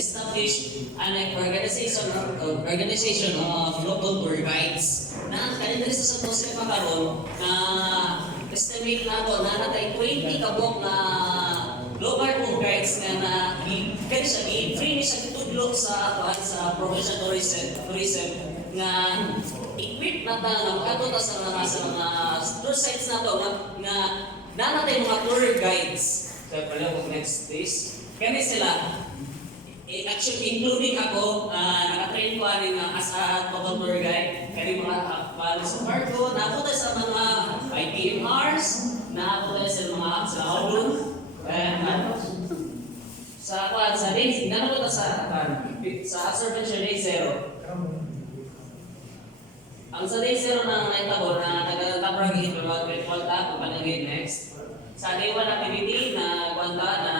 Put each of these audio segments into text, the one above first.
establish an organization of local tour guides na kanina sa Santo Sepa karon na estimate na to na natay 20 kabok na local tour guides na kaya siya free ni siya tutudlo sa provincial tourism nga equip na ta na makatuto sa mga tour sites na to na natay mga tour guides. So, pala next please. Kaya sila actually, including ako, nakatrain ko as a total tour guide. Kaya mga sa Parco, nakapunta sa mga ITMRs, nakapunta sa mga sa Aulun, sa day, nakapunta sa observation day 0. Ang sa day 0 na naitabo na taga-tapragi ito, kwalta, kung panagin next. Sa day 1 activity na kwanta na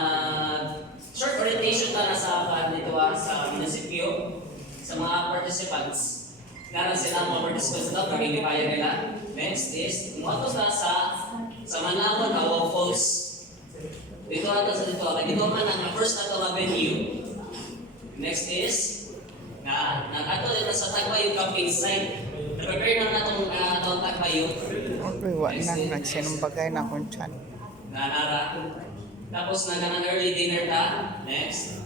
short orientation na sa dito sa munisipyo sa mga participants. Naran sila mga participants ito, pagkikipaya nila. Next is, umatos na sa Manawon, Awa Falls. Dito natin sa dito. Dito man ang first na ito venue. Next is, nag-ato dito sa Tagbayog camping site. Na-prepare na itong Tagbayog. Okay, wala na. Nagsinumbagay na akong chan. Nanara. Tapos nagana early dinner ta. Next.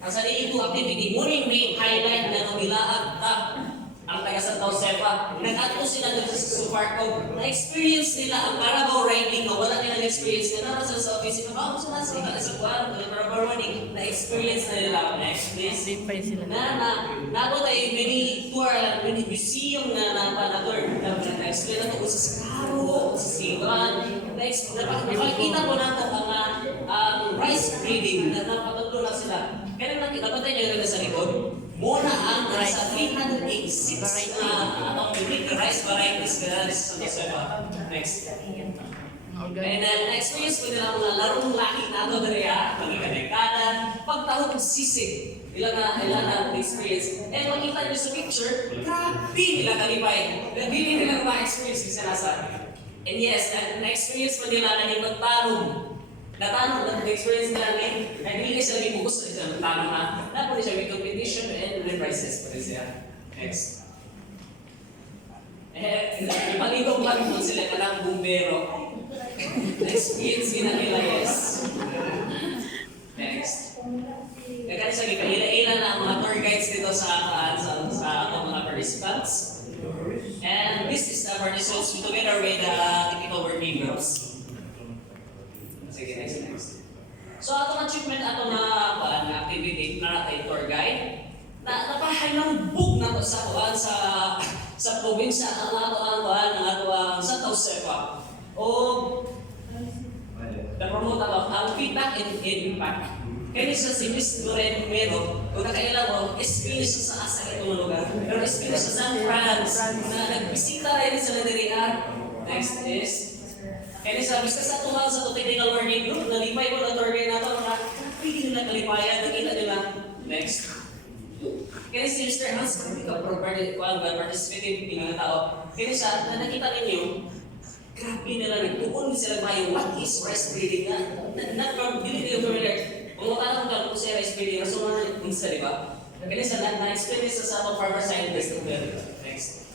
Ang sa ito activity, morning may highlight na numilaag ta ang taga Santo Sepa. Nag-ato sila dito sa Suparco. Na-experience nila ang Carabao riding na wala nilang experience. Kaya naman sa office, ako sa kuwan, Carabao riding, na-experience na nila. Next, please. Nato tayo mini tour, mini museum na napanator. Na-explain na ito sa Caro, sa Siwan. Napakita ko na ito ang rice breeding na napatulo na sila. Kaya nakita niyo rin sa likod. Muna ang nasa 386 na unique rice varieties na sa Santo Sepa. Next. And na-experience ko nila mga larong laki na ito dariya, magkikadekada, pagtawag ng sisig. Ilan na experience. And makita niyo sa picture, grabe nila kalipay. Hindi nila ma-experience yung sinasa. And yes, na-experience pa nila na yung magtanong. Natanong na experience nila ni hindi siya gusto siya magtanong na napunta siya with competition and prizes pa rin siya. Next. Ipaligaw pa rin sila ka ng bumbero. Na-experience nila yes. Next. Kaya siya ipahila-ila na ang mga tour guides dito sa mga participants. And this is the participants together with the typical working groups. Sige, next. So, atong achievement ato na activity na natin tour guide, napahay ng book na to sa probinsya ang ato Santo Sepa. O na-promote ang feedback and impact. Kaya siya si Miss Loren Medo, kung nakailan mo, espiritu sa asa itong lugar. Pero espiritu sa San France, na nagbisita rin sa Landeria. Next is, kaya sa bisa sa tumal sa technical learning group, nalipay ko na tour guide nato, pwede nila kalipayan, nakita nila. Next. Kaya si Mr. Hans, participative mga tao. Kaya siya, na nakita ninyo, grabe nila, nagtuon sila kayo, what is rice breeding na? Hindi nila familiar. Kung matanong ka kung siya rice breeding, so mga isa, di ba? Kaya siya, na-explain sa farmer scientist. Next.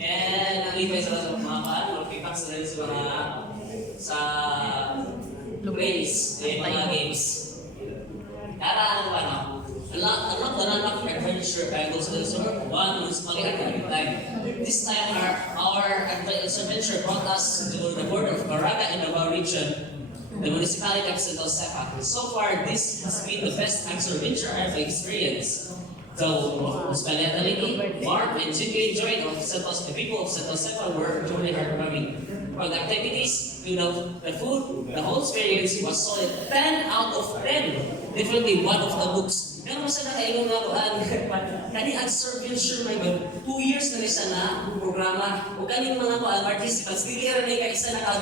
And naglipay sila sa mga feedbacks na rin sa mga race, mga games. Kaya unlock the non-lock adventure angles of the summer. One was Malikat time. This time our adventure brought us to the border of Caraga and Davao region, the municipality of Santo Sepa. So far, this has been the best adventure I've experienced. So, hospitality, Mark and Jimmy enjoyed the people of Santo Sepa were truly heartwarming. From the activities to the food, the whole experience was solid 10 out of 10. Definitely one of the books. Pero mas nakailong na ako, kani ang Surveillance my God, 2 years na rin siya na programa. O kaning mga participants, hindi rin kaisa na